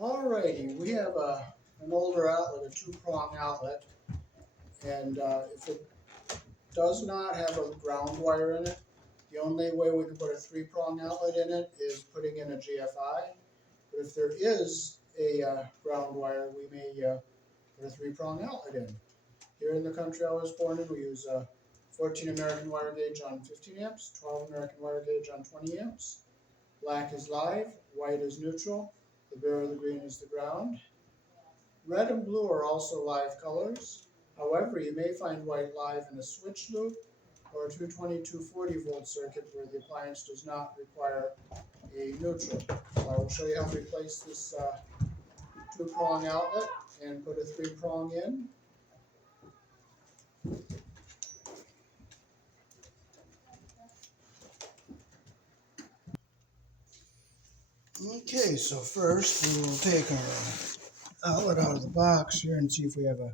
Alrighty, we have an older outlet, a two-prong outlet, and if it does not have a ground wire in it, the only way we can put a three-prong outlet in it is putting in a GFI. But if there is a ground wire, we may put a three-prong outlet in. Here in the country I was born in, we use 14 American wire gauge on 15 amps, 12 American wire gauge on 20 amps. Black is live, white is neutral, the bare or the green is the ground. Red and blue are also live colors. However, you may find white live in a switch loop or a 220-240 volt circuit where the appliance does not require a neutral. So I will show you how to replace this two-prong outlet and put a three-prong in. Okay, so first we will take our outlet out of the box here and see if we have a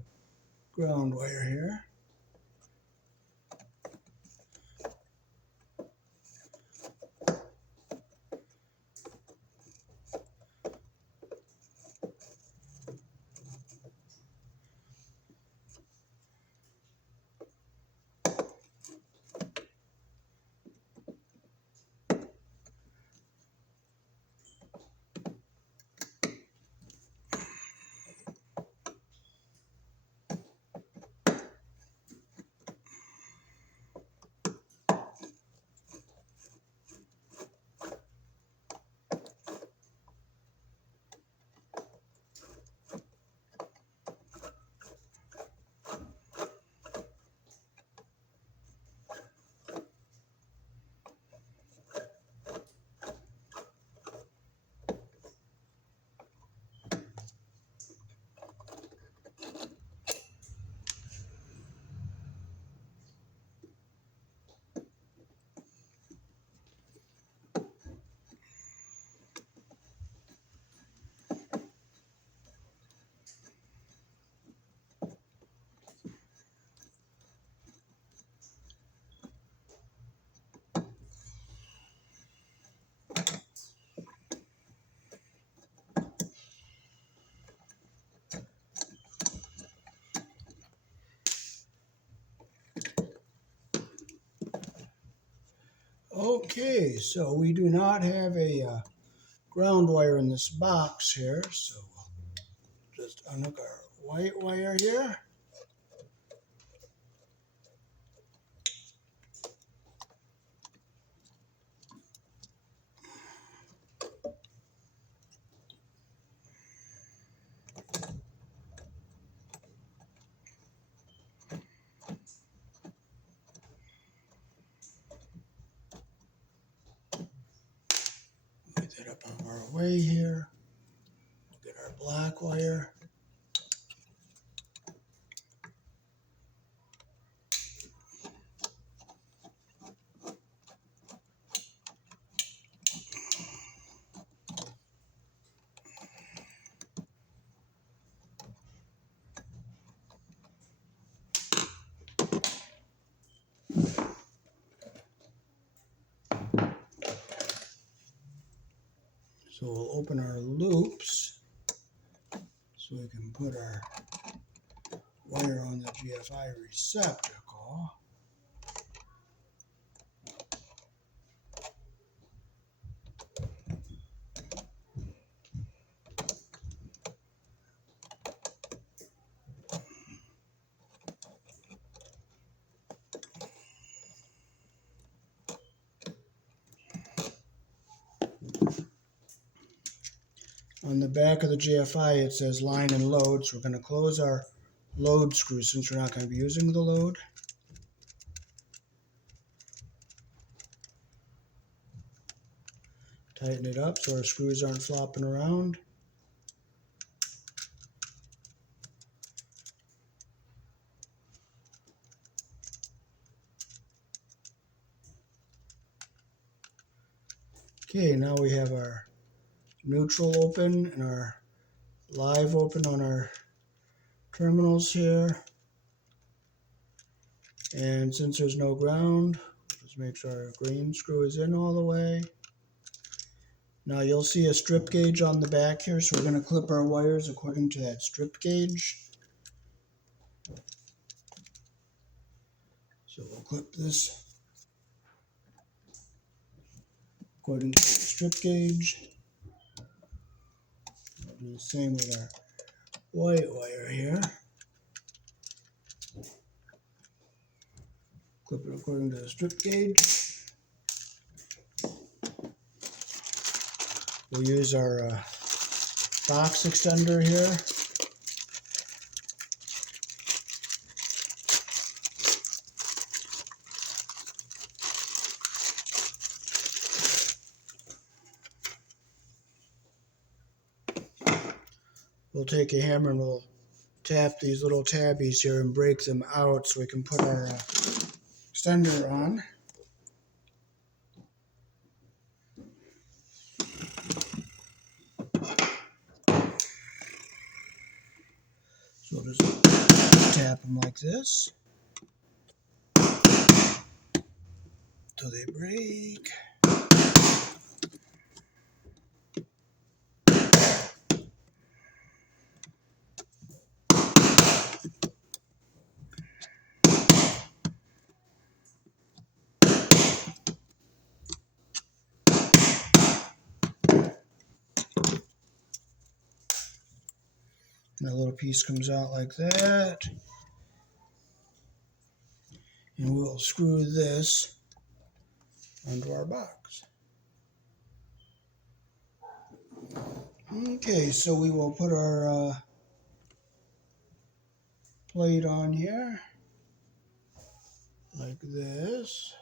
ground wire here. Okay, so we do not have a ground wire in this box here, so we'll just unhook our white wire here. Get that up on our way here. We'll get our black wire. So we'll open our loops so we can put our wire on the GFI receptacle. On the back of the GFI it says line and load, so we're going to close our load screw since we're not going to be using the load. Tighten it up so our screws aren't flopping around. Okay, now we have our neutral open and our live open on our terminals here. And since there's no ground, just make sure our green screw is in all the way. Now you'll see a strip gauge on the back here, so we're going to clip our wires according to that strip gauge. So we'll clip this according to the strip gauge. We'll do the same with our white wire here. Clip it according to the strip gauge. We'll use our box extender here. We'll take a hammer and we'll tap these little tabbies here and break them out so we can put our extender on. So we'll just tap them like this till they break. And that little piece comes out like that. And we'll screw this onto our box. Okay, so we will put our plate on here like this.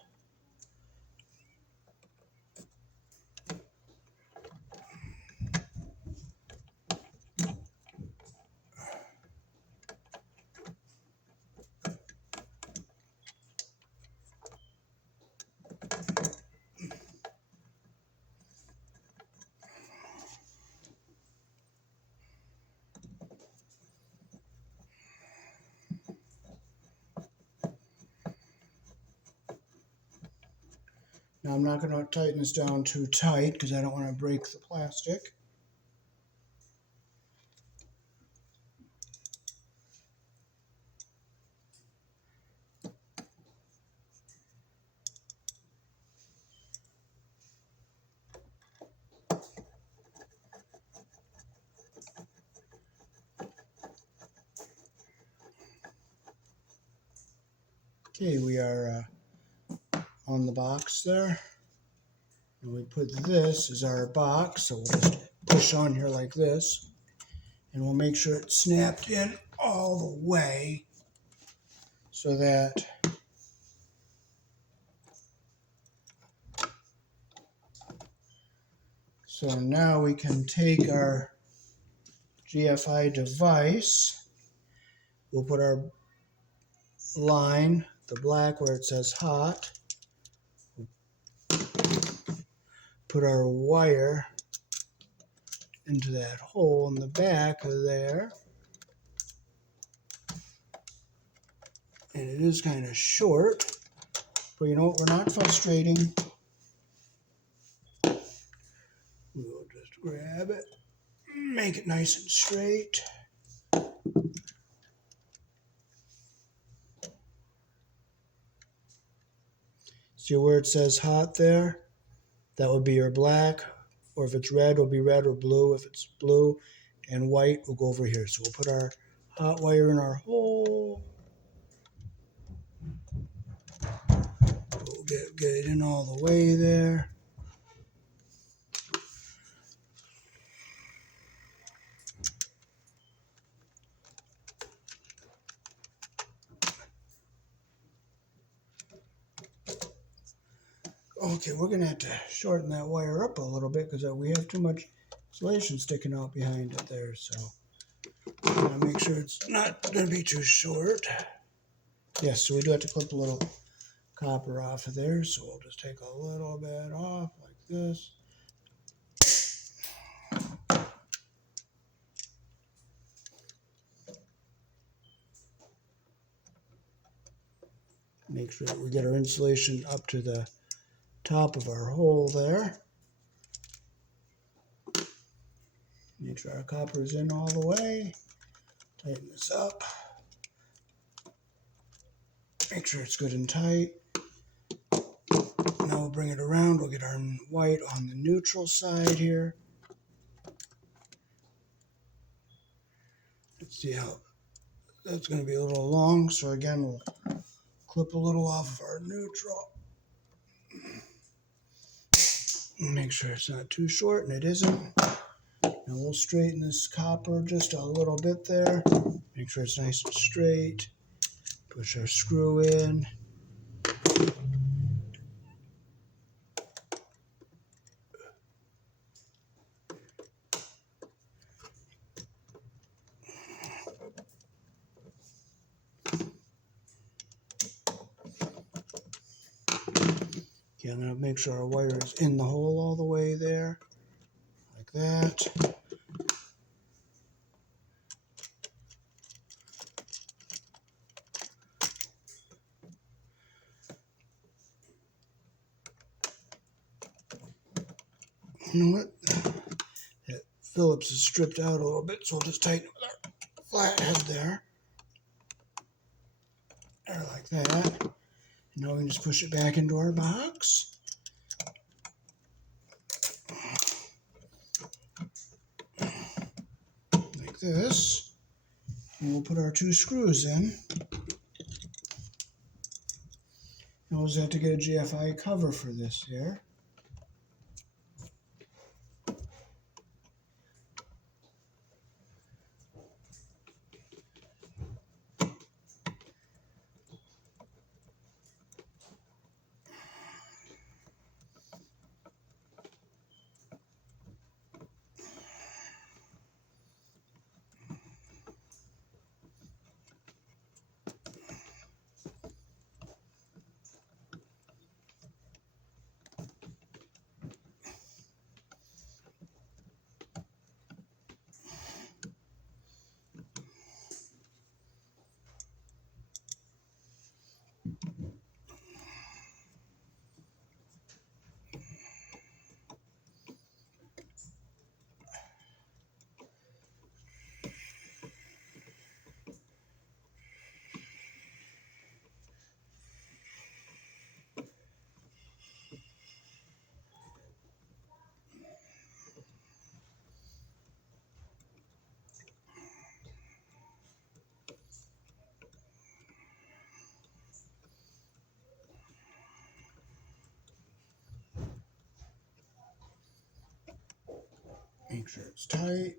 Now I'm not going to tighten this down too tight because I don't want to break the plastic. Okay, we are on the box there. And we put this as our box, so we'll just push on here like this. And we'll make sure it's snapped in all the way so that now we can take our GFI device. We'll put our line, the black where it says hot. Put our wire into that hole in the back of there. And it is kind of short, but you know what, we're not frustrating. We'll just grab it, make it nice and straight. See where it says hot there? That would be your black, or if it's red, it'll be red, or blue. If it's blue and white, we'll go over here. So we'll put our hot wire in our hole. We'll get it in all the way there. Okay, we're going to have to shorten that wire up a little bit because we have too much insulation sticking out behind it there. So I'm going to make sure it's not going to be too short. Yes, so we do have to clip a little copper off of there. So we'll just take a little bit off like this. Make sure that we get our insulation up to the top of our hole there. Make sure our copper is in all the way. Tighten this up. Make sure it's good and tight. Now we'll bring it around. We'll get our white on the neutral side here. Let's see how that's going to be a little long. So again, we'll clip a little off of our neutral. Make sure it's not too short, and it isn't. Now we'll straighten this copper just a little bit there. Make sure it's nice and straight. Push our screw in. Okay, I'm going to make sure our wire is in the hole all the way there, like that. You know what? That Phillips is stripped out a little bit, so we'll just tighten it with our flathead there. There, like that. And now we can just push it back into our box. Like this. And we'll put our two screws in. And we'll just have to get a GFI cover for this here. Make sure it's tight.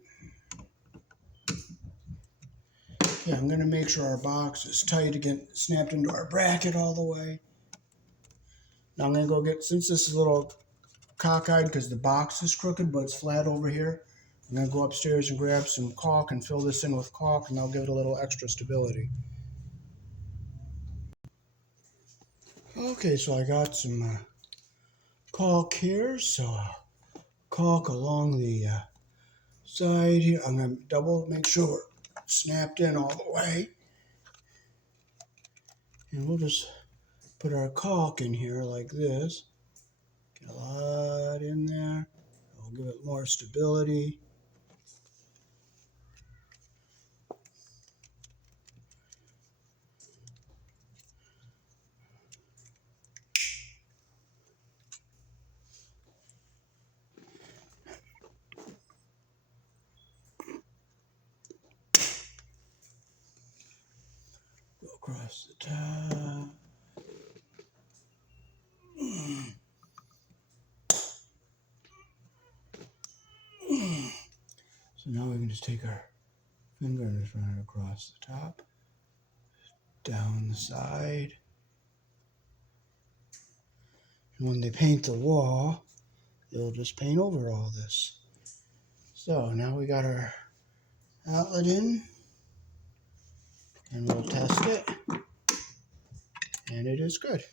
Yeah, I'm going to make sure our box is tight again, snapped into our bracket all the way. Now I'm going to go get, since this is a little cockeyed because the box is crooked, but it's flat over here, I'm going to go upstairs and grab some caulk and fill this in with caulk, and that'll give it a little extra stability. Okay, so I got some caulk here, so caulk along the side here. I'm going to double make sure we're snapped in all the way. And we'll just put our caulk in here like this. Get a lot in there. It'll give it more stability. Go across the top. So now we can just take our finger and just run it across the top, down the side. And when they paint the wall, they'll just paint over all this. So now we got our outlet in, and we'll test it, and it is good.